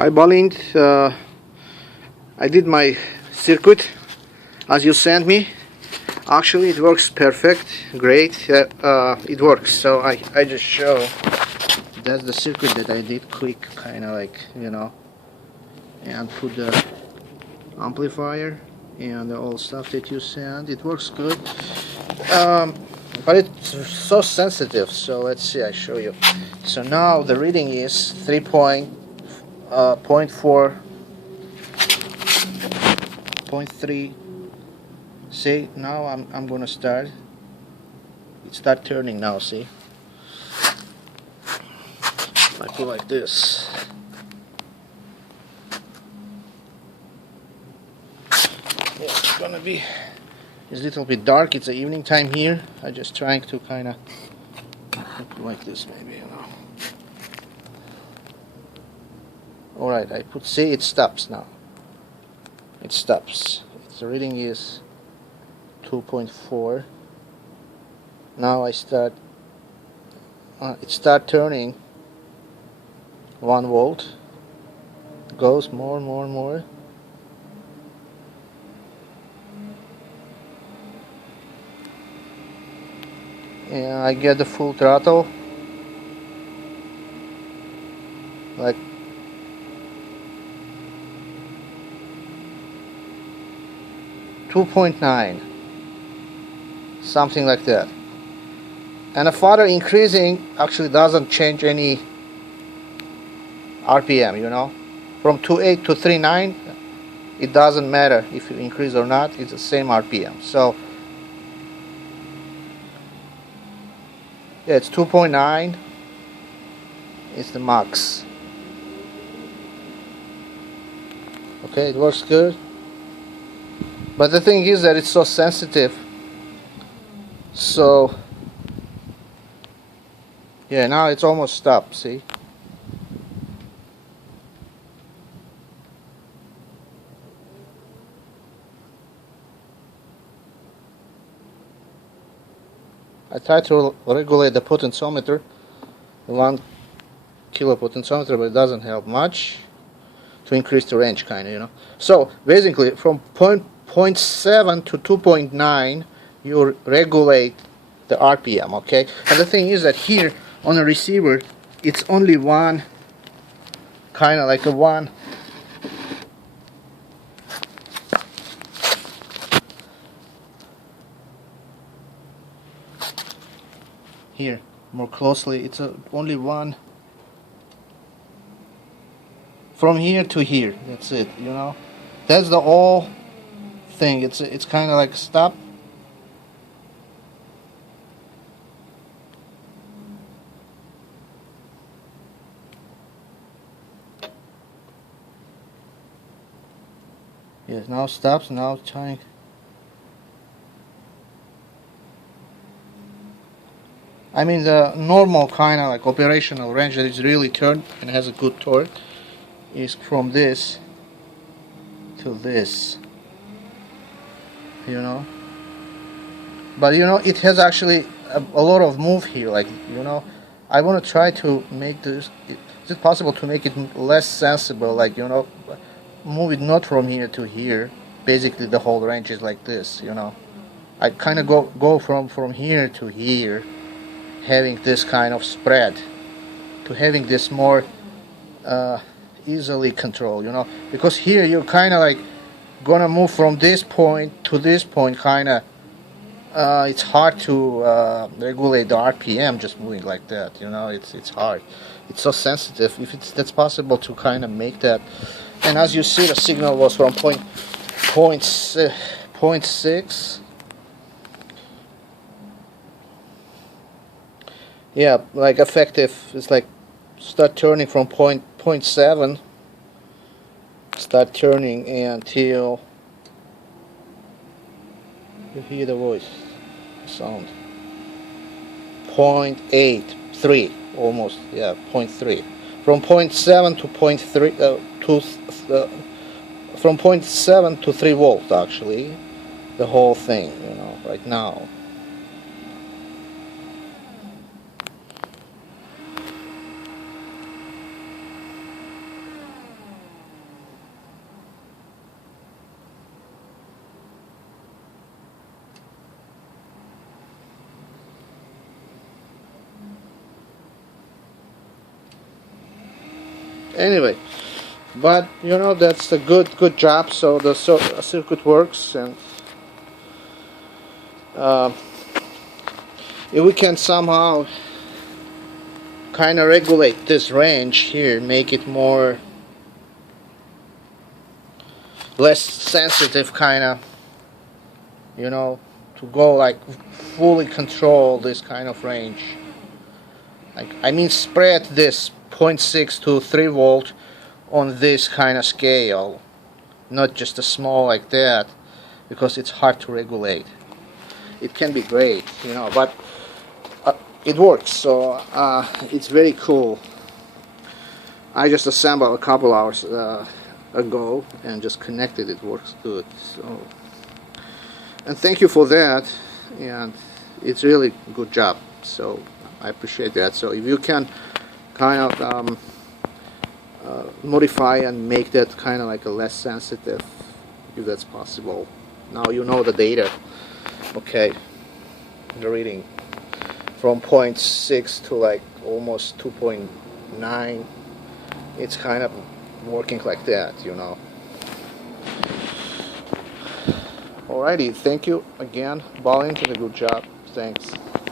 Hi Balint, I did my circuit as you sent me. Actually it works perfect, great, it works. So I just show, that's the circuit that I did quick, kind of like, you know, and put the amplifier and all stuff that you sent. It works good, but it's so sensitive. So let's see, I show you. So now the reading is 3.4 0.3. See, now I'm gonna start. It start turning now. See, I put like this. Yeah, it's gonna be. It's a little bit dark. It's the evening time here. I just trying to kind of like this, maybe, you know. All right, I put. See, it stops now. It stops. The reading is 2.4. Now I start. It start turning 1 volt. Goes more and more and more. And I get the full throttle. Like 2.9, something like that. And a further increasing actually doesn't change any RPM, you know. From 2.8 to 3.9, it doesn't matter if you increase or not, it's the same RPM. So yeah, it's 2.9, it's the max. Okay, it works good. But the thing is that it's so sensitive. So yeah, now it's almost stopped, see? I tried to regulate the potentiometer, the 1 kilo potentiometer, but it doesn't help much to increase the range, kind of, you know. So basically from 0.7 to 2.9 you regulate the RPM, okay? And the thing is that here on the receiver it's only one, kind of like a one here more closely, it's only one from here to here, that's it, you know. That's the whole thing. It's kind of like stop. Yes, now stops, now trying. I mean the normal kind of like operational range that is really turned and has a good torque is from this to this, you know. But you know, it has actually a lot of move here, like, you know. I want to try to make this, is it possible to make it less sensible, like, you know, move it not from here to here. Basically the whole range is like this, you know. I kind of go from here to here, having this kind of spread, to having this more easily controlled, you know, because here you're kind of like gonna move from this point to this point, kind of. It's hard to regulate the RPM just moving like that, you know. It's hard. It's so sensitive. If that's possible to kind of make that. And as you see, the signal was from point 0.6. Yeah, like effective. It's like start turning from 0.7. Start turning until you hear the voice sound. 0.83 almost, yeah, 0.3. From 0.7 to 0.3 from 0.7 to 3 volt actually, the whole thing, you know, right now. Anyway, but you know, that's a good job. So the circuit works, and uh, if we can somehow kind of regulate this range here, make it more less sensitive, kind of, you know, to go like fully control this kind of range. Like, I mean, spread this 0.6 to 3 volt on this kind of scale, not just a small like that, because it's hard to regulate. It can be great, you know, but it works, so it's very cool. I just assembled a couple hours ago and just connected. It works good. So, and thank you for that, and it's really a good job, so I appreciate that. So if you can kind of modify and make that kind of like a less sensitive, if that's possible. Now you know the data. Okay, the reading from 0.6 to like almost 2.9. It's kind of working like that, you know. Alrighty, thank you again, Ballin, did a good job. Thanks.